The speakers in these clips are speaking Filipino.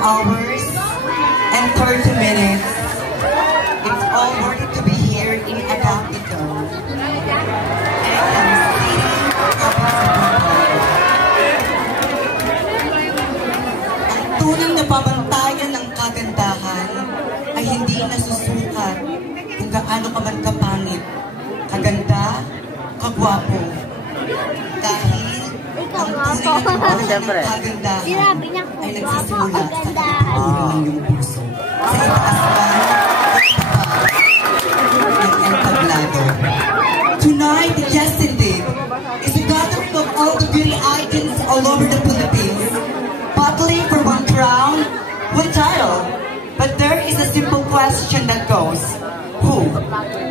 hours and 30 minutes. It's all worth it to be here in Agapito. Ang tunang na pabantayan ng kagandahan ay hindi nasusukat kung gaano ka man kapangit, kaganda, kagwapo. Dahil ang tunay na pabantayan ng kagandahan ay nagsisimula sa katuturo ng iyong puso. Sa itaas man, ng entablado. Tonight, yes indeed, is a gathering of all the beauty icons all over the Philippines, battling for one crown, one title. But there is a simple question that goes, who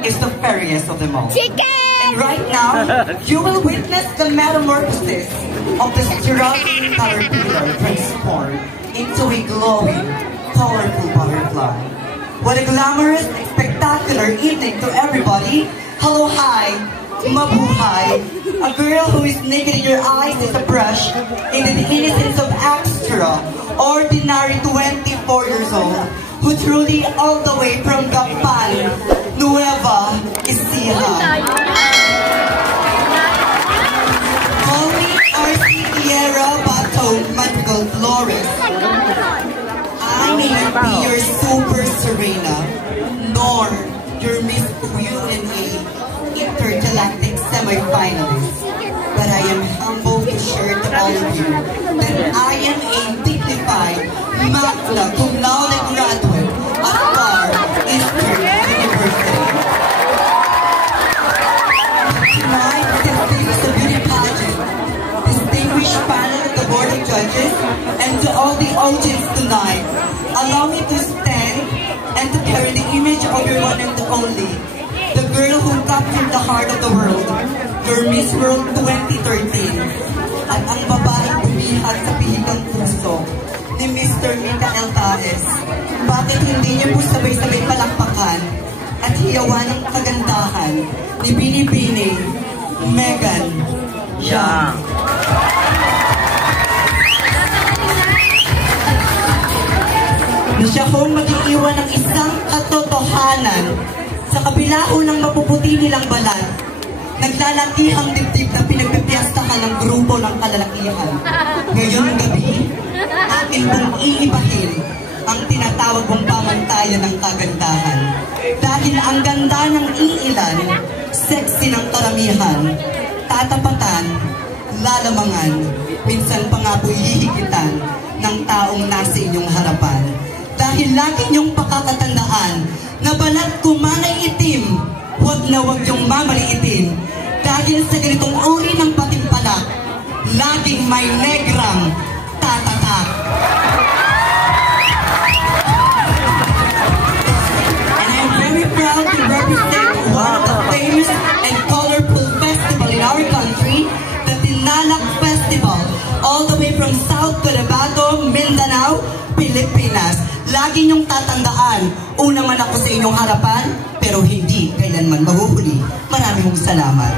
is the fairest of them all? Chicken! And right now, you will witness the metamorphosis of the striking caterpillar transformed into a glowing, colorful butterfly. What a glamorous and spectacular evening to everybody. Hello, hi, mabuhay. A girl who is naked in your eyes is a brush into the innocence of extraordinary 24 years old, who truly all the way from Gapan, Nueva Ecija. Call me R.C. Tierra Bato Madrigal Flores. I may not be your Super Serena, nor your Miss UNA Intergalactic semi-finalist, but I am humble to share to all of you that I am a dignified magna cum laude graduate at Bar Eastern University. Tonight, since this is a beauty pageant, distinguished panel of the Board of Judges, and to all the audience tonight, allow me to stand and to carry the image of your one and only, the girl who captured the heart of the world, your Miss World 2013, at ang babaeng bumihat sa pihigang puso ni Mr. Michael Taes. Bakit hindi niyo po sabay-sabay palakpakan at hiyawan ang kagandahan ni Binibining Megan Yang? Na siya hong mag-iiwan ng isang katotohanan sa kabila ng mapuputi nilang balat, naglalakihang dibdib na pinagpipiyastahan ng grupo ng kalalakihan. Ngayong gabi, atin pong iibahin ang tinatawag mong pamantayan ng kagandahan. Dahil ang ganda ng iilan, sexy ng karamihan, tatapatan, lalamangan, minsan pa nga po'y hihigitan ng taong nasa inyong harapan. Dahil lagi niyong pakakatandaan na balat ko man ay itim, huwag na huwag niyong mamaliitin. Dahil sa ganitong uri ng patimpalak, laging may negrang tatatak. And I'm very proud to represent one of the famous and colorful festival in our country, the Tinalak Festival, all the way from South Cotabato, Mindanao, Pilipinas. Lagi niyong tatandaan, una man ako sa inyong harapan, pero hindi kailanman mahuhuli. Maraming salamat.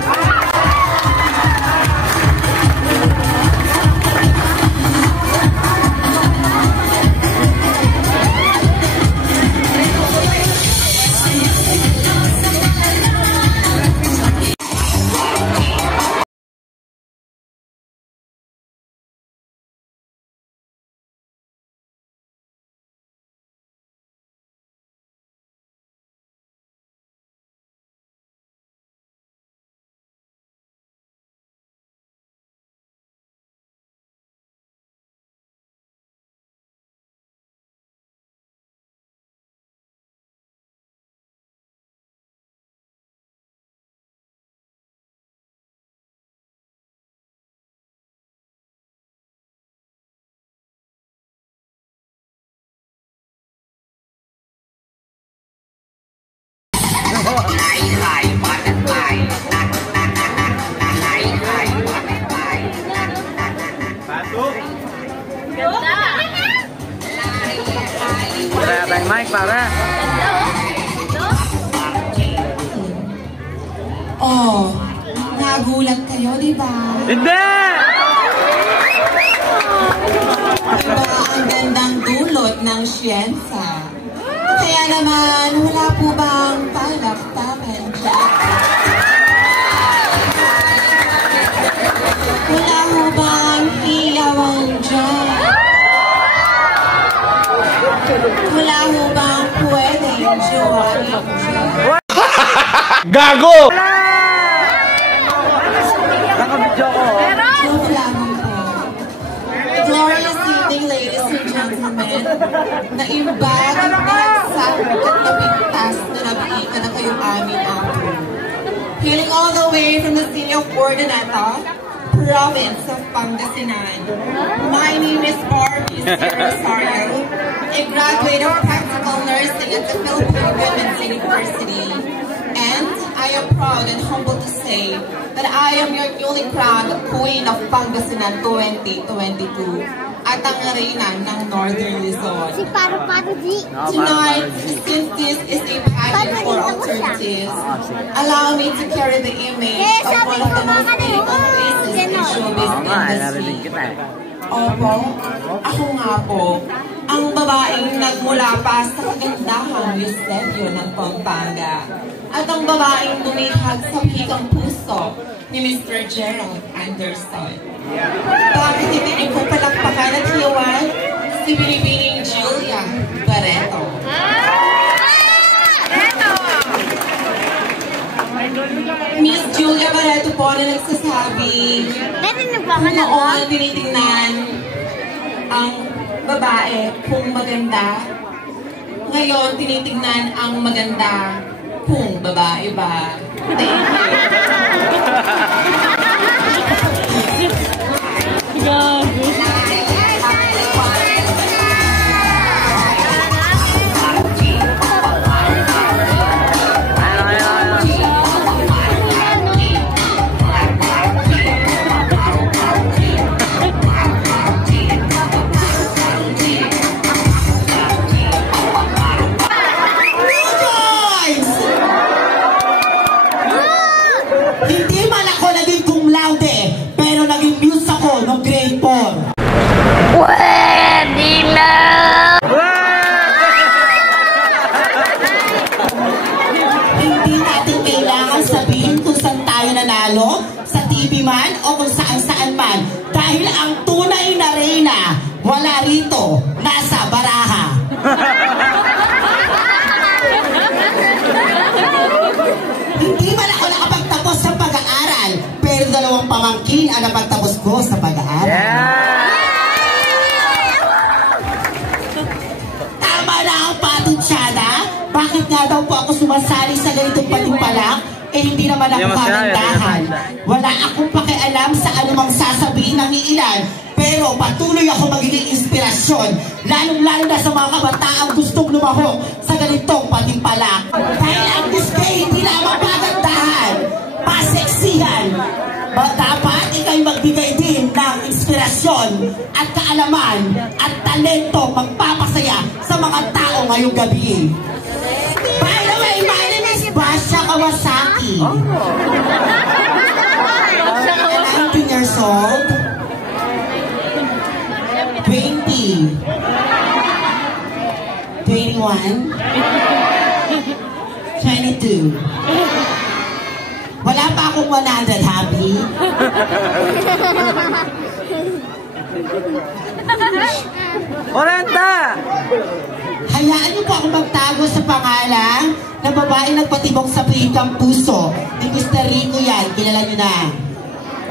Tayong mic para. Oh, nagulat kayo, di ba? Hindi! Diba, ang gandang dulot Atienza. Kaya naman, wala po bang palakpakan dyan? Wala po bang hiyawan dyan? Wala po bang pwedeng jowain dyan? Gago! Joke lamang po. Glorious evening, ladies and gentlemen. Naimbag at nagsakot at nabigtas na nabiikan na kayong aming apo. Hailing all the way from the city of Ordonata, province of Pangasinan. My name is Barbie Rosario, a graduate of practical nursing at the Philippine Women's University. And I am proud and humbled to say that I am your newly crowned Queen of Pangasinan 2022 at ang reyna ng Northern Luzon. Tonight, since this is a pageant for alternatives, allow me to carry the image of one of the most beautiful faces in showbiz industry. Opo, ako nga po, ang babaeng nagmula pa sa kagandahang Eusebio ng Pampanga at ang babaeng lumihag sa hikang puso ni Mr. Gerald Anderson. Bakit hindi ko palakpakan at hiyawan si Binibining Julia Barreto? Miss Julia Barreto po na nagsasabi kung noon tinitingnan ang babae kung maganda, ngayon tinitingnan ang maganda kung babae ba. Hindi man ako naging cum laude, pero naging muse ako noong grade 4. Pwede na! Hindi natin kailangan sabihin kung saan tayo nanalo, sa TV man o kung saan-saan man. Dahil ang tunay na reyna, wala rito, nasa baraha. Hindi man ako nakapagtapos sa pag-aaral, pero dalawang pamangkin ang napagtapos ko sa pag-aaral. Tama na ang patutsada. Bakit nga daw po ako sumasali sa ganitong patimpalak? Eh hindi naman ako kagandahan. Wala akong pakialam sa anumang sasabihin ng iilan. Pero patuloy ako magiging inspirasyon, lalong-lalo na sa mga kabataang gustong lumahok sa ganitong patimpalak. Dahil ang display hindi lamang pagandahan, paseksihan. Dapat ikay magbigay din ng inspirasyon at kaalaman at talento magpapasaya sa mga tao ngayong gabi. By the way, my name is Basha Kawasaki. 19 years old. 20, 21, 22. Wala pa akong 100, happy? Orenta! Hayaan niyo po ako magtago sa pangalan ng babaeng nagpatibok sa pihikang puso ni Mr. Rico yan. Kilala niyo na.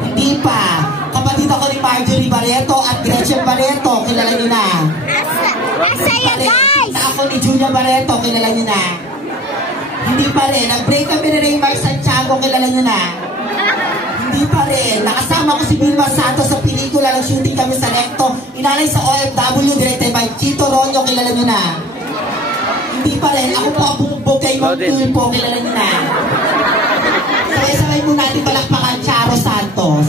Hindi pa. Kapatid ako ni Marjorie Barreto at Gretchen Barreto. Kilala niyo na. Nasa'yo, guys! Ako ni Julia Barreto. Kilala niyo na. Hindi pa rin. Nag-break kami ni Raymar Santiago. Kilala niyo na. Hindi pa rin. Nakasama ko si Vilma Santos sa pelikula. Nag-shooting kami sa Lecto. Inalay sa OFW. Directed by Chito Ronyo. Kilala niyo na. Hindi pa rin. Ako po ang bumugbog kay Mang Tulpo. Kilala niyo na. Sabay-sabay po natin palakpakan Charo Santos.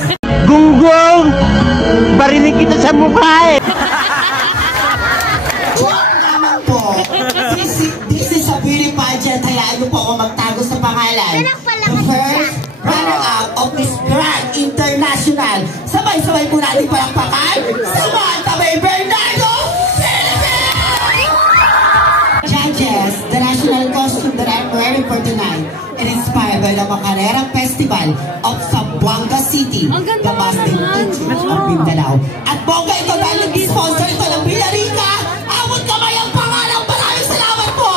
Gunggong! Barinig kita sa mukha eh! Naman po. This is a beauty pageant. Hayaan niyo po ako magtago sa pangalan. The first runner-up of Miss Grand International. Sabay-sabay po natin palakpakan Samantha May Bernardo! Philippines! Macarena Festival of Zamboanga City, the Boston Institute of Mindanao. At bongga ito dahil nag-sponsor ito ng Villarica. Awot kamay ang pangalan. Maraming salamat po!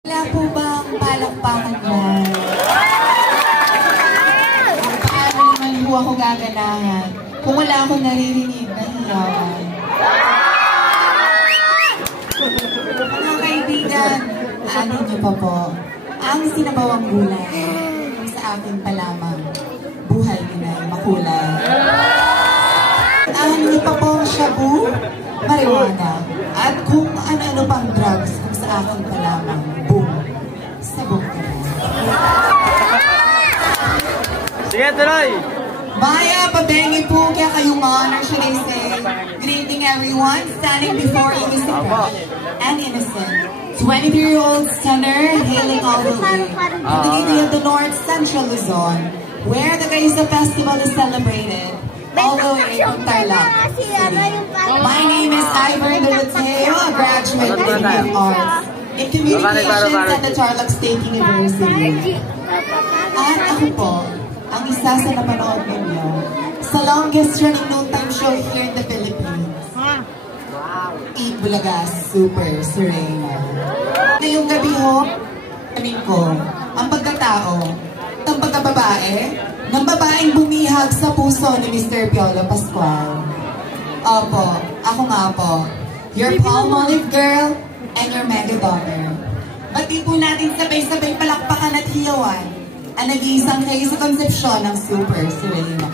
Wala po bang palakpakan yan? Paano naman po ako gaganahan kung wala akong naririnig na hiyawan? Mga kaibigan, aanin niyo pa po ang sinabawang gulay sa akin pa lamang. Buhay din ay makulay. Aanin niyo pa po ang shabu, marijuana, at kung ano-ano pang drugs kung sa akin pa lamang. Boom! Sabog ka na. Sige, tuloy! Maya, pabengi po kaya kayong honor, should I say. Good evening, everyone. Standing before you is the fresh and innocent 23-year-old stunner hailing all the way from the city of the North Central Luzon, where the Gaisa Festival is celebrated, all the way from Tarlac City. My name is Ivan Dulateo, a graduate of the Arts in Communications at the Tarlac State University. At ako po, ang isa sa napanood ninyo sa longest running noontime show here in the Philippines. Eat Bulaga Super Serena. Ngayong gabi ho, sabihin ko, ang pagkatao, ang pagkababae, ng babaeng bumihag sa puso ni Mr. Piolo Pascual. Opo, ako nga po, your Palmolive girl and your mega daughter. Bati po natin sabay-sabay palakpakan at hiyawan ang nag-iisang Casey Concepcion ng Super Serena.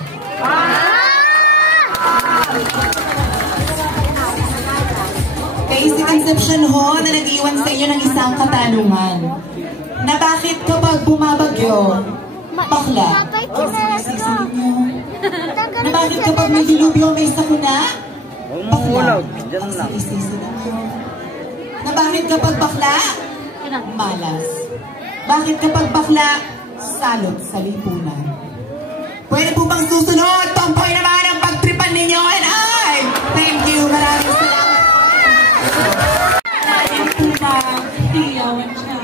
Casey Concepcion ho na nag-iwan sa inyo ng isang katanungan. Na bakit kapag bumabagyo, bakla, ang sinisisi ninyo? Na bakit kapag may dilubyo, may sakuna, bakla, ang sinisisi ninyo? Na bakit kapag bakla, malas? Bakit kapag bakla, salot sa lipunan? Pwede po bang susunod? Tomboy naman ang pagtripan ninyo and I! Thank you! Maraming salamat! Pwede po bang hiyawan siya?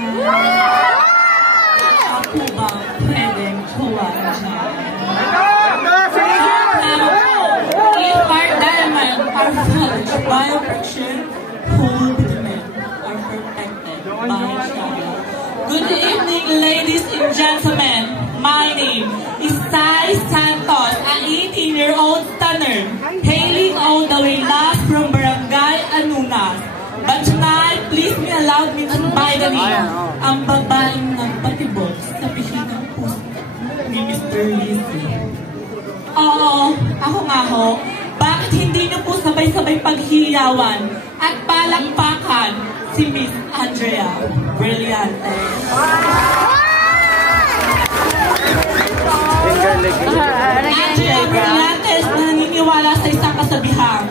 Ako ba pwedeng tuwan siya? If our diamond are forged by friction, hold the men are protected by shadow. Good evening, ladies and gentlemen. My name is Sai Santos, an 18-year-old stunner, hailing all the way last from Barangay Anunas. But tonight, please me allow me to buy the name, ang babaeng nagpatibok sa pihinang puso ni Mr. Lizzie. Oo, ako nga ho. Bakit hindi niyo po sabay-sabay paghiyawan at palakpakan si Miss Andrea Brillante? Andrea Brillante na naniniwala sa isang kasabihan.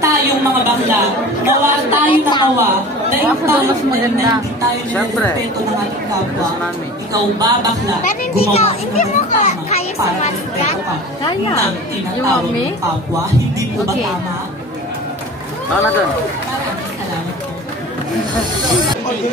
Tayong mga bakla, mawa tayo na mawa, dahil tayo na hindi tayo nirespeto ng ating kapwa. Ikaw ba, bakla, gumawa ng tama para respeto ka ng tinatawag ng kapwa? Hindi po ba tama? Maraming salamat po.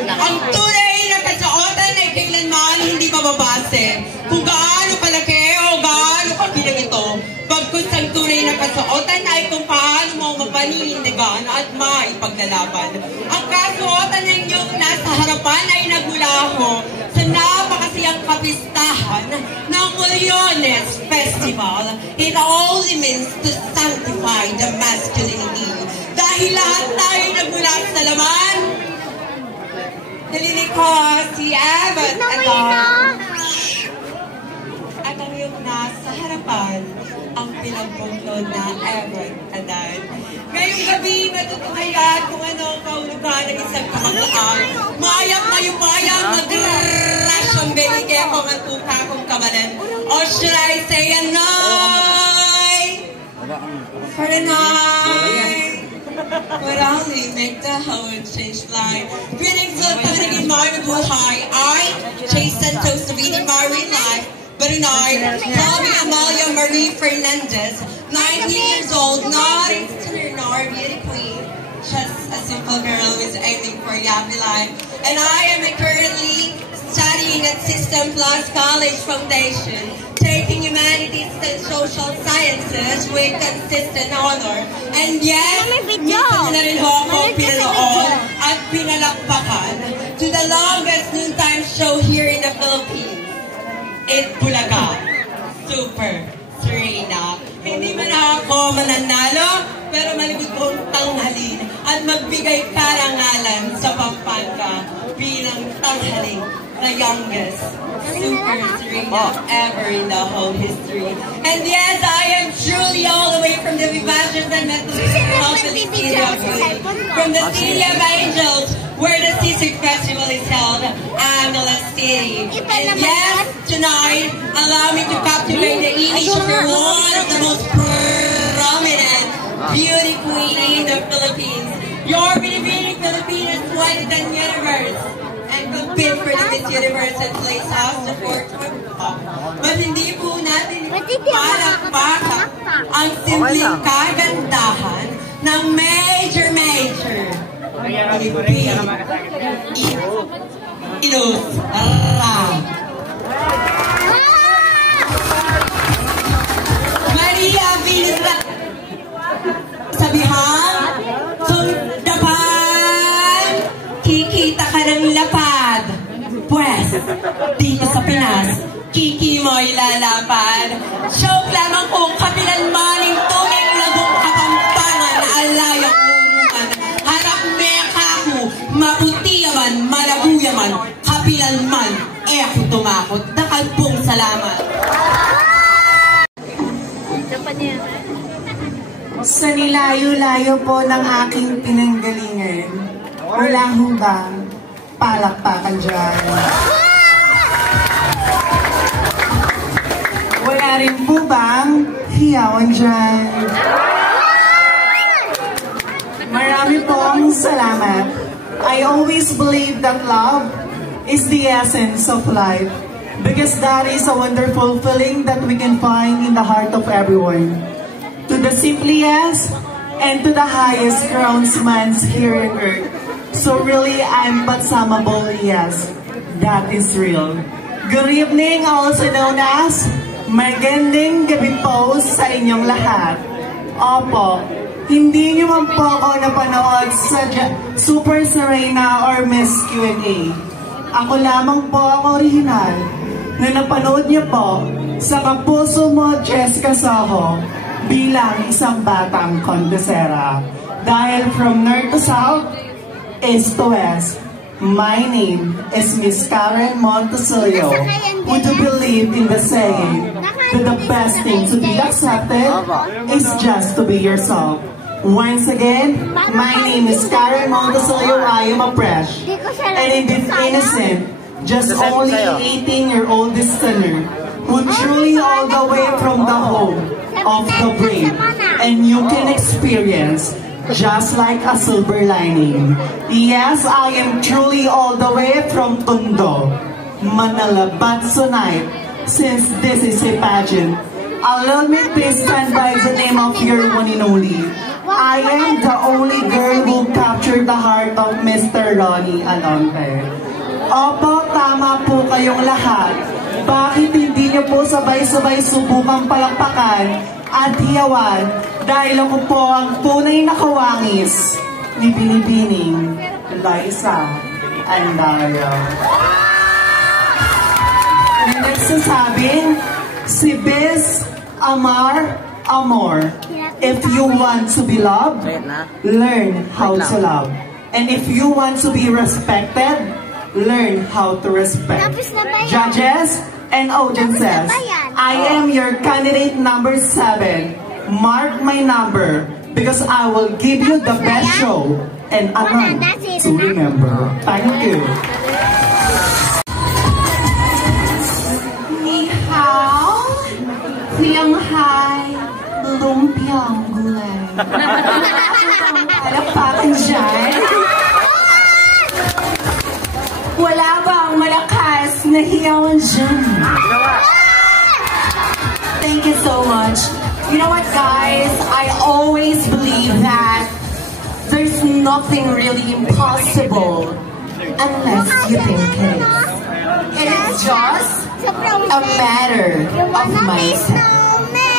Ang tunay na kasuotan ay kailanman hindi mababase kung gaano palaki o gaano kabilang ito. Pagkus ang tunay na kasuotan ay kung paano mo mapanindigan at maipaglalaban. Ang kasuotan ng iyong nasa harapan ay nagmula ho sa napakasiyang kapistahan ng Millones Festival. It only means to sanctify the masculinity. Dahil lahat tayo nagmula sa laman, nalilikha si Evan at ang iyong nasa harapan, ang pinagpunglod na Evan Adan. Ngayong gabi, matutuhayan kung ano ang kahulugan ng isang kamangkaan. Mayak mayumayang mag-rasyong belige kung ang tuka kong kamalan. Or should I say, Anay? For a night. But only make the whole change life. Greetings of Panaginip Marvin High. I, Chase Santos, the reading Marvin Life. But tonight, call me Amalia Marie Fernandez, 19 years old, not a sinner nor a beauty queen, just a a simple girl who is aiming for Yapi Life. And I am currently studying at System Plus College Foundation, taking humanities and social sciences with consistent honor. And yes, minsan na rin ako pinanood at pinalakpakan to the longest noontime show here in the Philippines. It's Bulaga. Super Serena. Hindi man ako mananalo, pero malibot kong tanghalin at magbigay karangalan sa Pampanga bilang tanghalin the youngest Super Serena ever in the whole history. And yes, I am truly all the way from the Vivacious and Metropolitan City of Beauty, from the City of Angels, where the Sisig Festival is held, Angeles City. And yes, tonight, allow me to captivate the image of one of the most prominent beauty queen in the Philippines, your Binibining Filipinas 2010 Universe, and compete for the Miss Universe and place house the fourth one. But hindi po natin palakpakan ang simpleng kagandahan ng major Inos Ram. Maria Villar. Sabihan, sundapan, kikita ka ng lapad. Pwes, dito sa Pinas, kiki mo'y lalapad. Joke lamang kung kapilanmaning tunay labong katampangan na alayang lurungan. Harap mekaku, maputi yaman, malabuyaman, kapilanman, ako tumakot. Dakal pong salamat. Sa nilayo-layo po ng aking pinanggalingan, wala ho bang palakpakan dyan? Wala rin po bang hiyawan dyan? Marami pong salamat. I always believe that love is the essence of life, because that is a wonderful feeling that we can find in the heart of everyone. To the simplest and to the highest crownsmans here on earth. So really, I'm Patsamable, yes, that is real. Good evening, also known as magandang gabi po sa inyong lahat. Opo, hindi nyo man po ako napanood sa Super Serena or Miss Q&A. Ako lamang po ang original na napanood niyo po sa Kapuso Mo, Jessica Soho, bilang isang batang kontesera. Dahil from north to south, east to west, my name is Miss Karen Montesilio, who do believe in the saying that the best thing to be accepted is just to be yourself. Once again, my name is Karen Montesilio. I am a fresh and indeed innocent, just only 18-year-old listener, who truly all the way from the home of the brave, and you can experience just like a silver lining. Yes, I am truly all the way from Tondo, Manila, but tonight, since this is a pageant, allow me to stand by the name of your one and only. I am the only girl who captured the heart of Mr. Ronnie Alonte. Opo, tama po kayong lahat. Bakit hindi niyo po sabay-sabay subukang palakpakan at hiyawan dahil ako po ang tunay na kawangis ni Binibining Liza Andario. Na nagsasabing, si Biz Amar Amor, if you want to be loved, learn how to love. And if you want to be respected, learn how to respect. Judges and audiences, I am your candidate number 7. Mark my number, because I will give you the best show and a month to remember. Thank you. Ni hao, Kuyang Hai, Lumpiang Gulay. Palakpakan dyan. Wala bang malakas na hiyawan dyan? Thank you so much. You know what, guys? I always believe that the there's nothing really impossible unless you think it is. It is just a matter of mindset.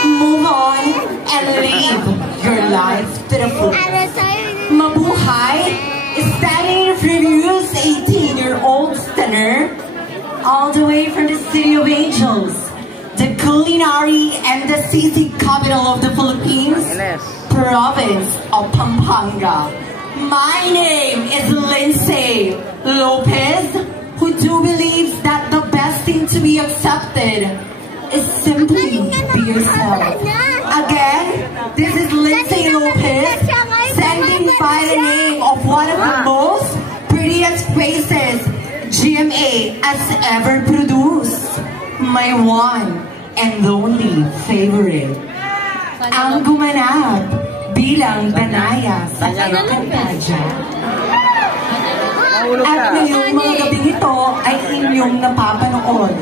Move on and live your life to the fullest. Mabuhay is standing in front of you, 18-year-old stunner, all the way from the City of Angels, the culinary and the city capital of the Philippines, province of Pampanga. My name is Lindsay Lopez, who do believes that the best thing to be accepted is simply be yourself. Again, this is Lindsay Lopez, sending by the name of one of the most prettiest faces GMA has ever produced. My one and only favorite. Ang gumanap bilang Danaya sa Encantadia. At ngayong mga gabing ito ay inyong napapanood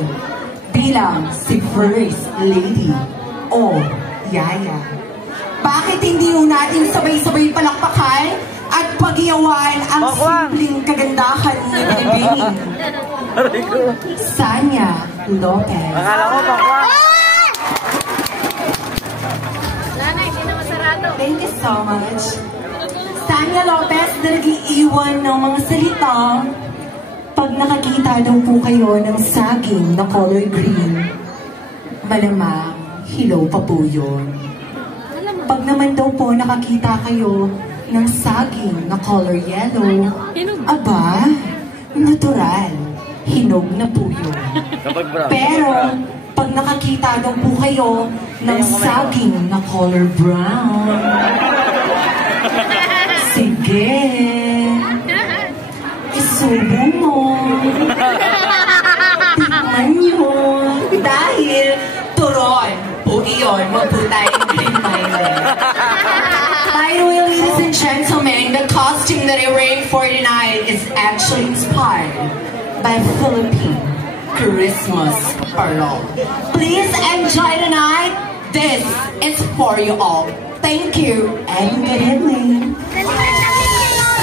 bilang si First Lady o Yaya. Bakit hindi natin sabay-sabay palakpakan at pagyawan ang simpleng kagandahan ni Bebing? Sanya Lopez. Thank you so much. Sanya Lopez na nag-iiwan ng mga salita pag nakakita daw po kayo ng saging na color green. Malamang hilaw pa po yun. Pag naman daw po nakakita kayo ng saging na color yellow, aba, natural, hinog na po yun. Pero, pag nakakita daw po kayo ng saging na color brown, sige, isubo mo, tikman nyo, dahil turon po iyon, wag po tayong green-minded. By the way, ladies and gentlemen, the costume that I'm wearing for tonight is actually inspired by Philippine Christmas parole. Please enjoy the night. This is for you all. Thank you and good evening.